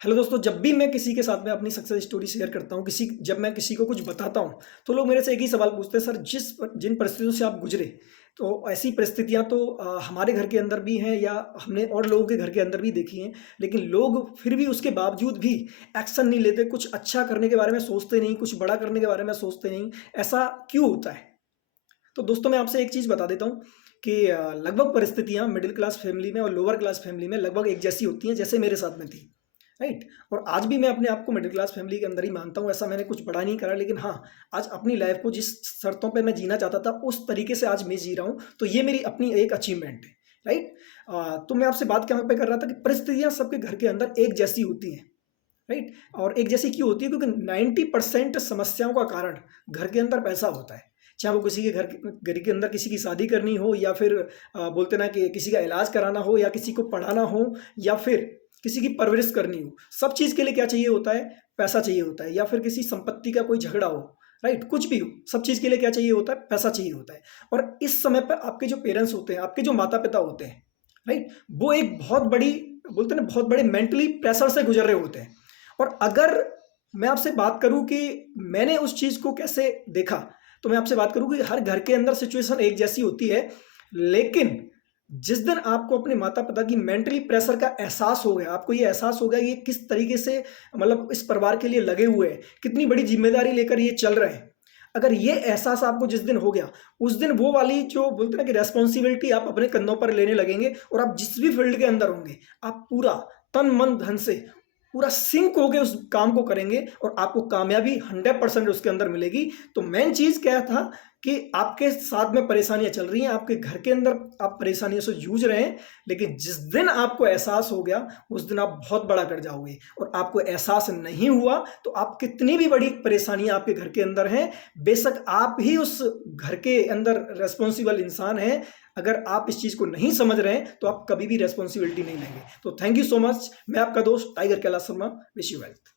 Hello दोस्तों, जब भी मैं किसी के साथ में अपनी सक्सेस स्टोरी शेयर करता हूँ, जब मैं किसी को कुछ बताता हूँ, तो लोग मेरे से एक ही सवाल पूछते हैं, सर जिन परिस्थितियों से आप गुजरे, तो ऐसी परिस्थितियाँ तो हमारे घर के अंदर भी हैं या हमने और लोगों के घर के अंदर भी देखी हैं, लेकिन लोग फिर भी उसके बावजूद भी एक्शन नहीं लेते, कुछ अच्छा करने के बारे में सोचते नहीं, कुछ बड़ा करने के बारे में सोचते नहीं। ऐसा क्यों होता है? तो दोस्तों, मैं आपसे एक चीज़ बता देता हूँ कि लगभग परिस्थितियाँ मिडिल क्लास फैमिली में और लोअर क्लास फैमिली में लगभग एक जैसी होती हैं, जैसे मेरे साथ में थी। राइट। और आज भी मैं अपने आप को मिडिल क्लास फैमिली के अंदर ही मानता हूँ, ऐसा मैंने कुछ बड़ा नहीं करा, लेकिन हाँ, आज अपनी लाइफ को जिस शर्तों पे मैं जीना चाहता था उस तरीके से आज मैं जी रहा हूँ, तो ये मेरी अपनी एक अचीवमेंट है। राइट। तो मैं आपसे बात क्या पे कर रहा था कि परिस्थितियाँ सबके घर के अंदर एक जैसी होती हैं। राइट। और एक जैसी क्यों होती है? क्योंकि 90% समस्याओं का कारण घर के अंदर पैसा होता है। चाहे वो किसी के घर के अंदर किसी की शादी करनी हो, या फिर बोलते ना कि किसी का इलाज कराना हो, या किसी को पढ़ाना हो, या फिर किसी की परवरिश करनी हो। सब चीज़ के लिए क्या चाहिए होता है? पैसा चाहिए होता है। या फिर किसी संपत्ति का कोई झगड़ा हो, राइट, कुछ भी हो, सब चीज़ के लिए क्या चाहिए होता है? पैसा चाहिए होता है। और इस समय पर आपके जो पेरेंट्स होते हैं, आपके जो माता पिता होते हैं, राइट, वो एक बहुत बड़ी, बोलते हैं ना, बहुत बड़े मेंटली प्रेशर से गुजर रहे होते हैं। और अगर मैं आपसे बात करूं कि मैंने उस चीज़ को कैसे देखा, तो मैं आपसे बात करूं कि हर घर के अंदर सिचुएशन एक जैसी होती है, लेकिन जिस दिन आपको अपने माता पिता की मेंटली प्रेशर का एहसास हो गया, आपको ये एहसास हो गया ये किस तरीके से मतलब इस परिवार के लिए लगे हुए हैं, कितनी बड़ी जिम्मेदारी लेकर ये चल रहे हैं, अगर ये एहसास आपको जिस दिन हो गया, उस दिन वो वाली जो बोलते हैं ना कि रेस्पॉन्सिबिलिटी आप अपने कंधों पर लेने लगेंगे, और आप जिस भी फील्ड के अंदर होंगे, आप पूरा तन मन धन से पूरा सिंक होके उस काम को करेंगे, और आपको कामयाबी 100% उसके अंदर मिलेगी। तो मेन चीज़ क्या था कि आपके साथ में परेशानियां चल रही हैं, आपके घर के अंदर आप परेशानियों से जूझ रहे हैं, लेकिन जिस दिन आपको एहसास हो गया, उस दिन आप बहुत बड़ा कर जाओगे। और आपको एहसास नहीं हुआ तो आप कितनी भी बड़ी परेशानियां आपके घर के अंदर हैं, बेशक आप ही उस घर के अंदर रेस्पॉन्सिबल इंसान हैं, अगर आप इस चीज़ को नहीं समझ रहे हैं तो आप कभी भी रेस्पॉन्सिबिलिटी नहीं लेंगे। तो थैंक यू सो मच। मैं आपका दोस्त tiger Kailash Sharma. Wish you wealth.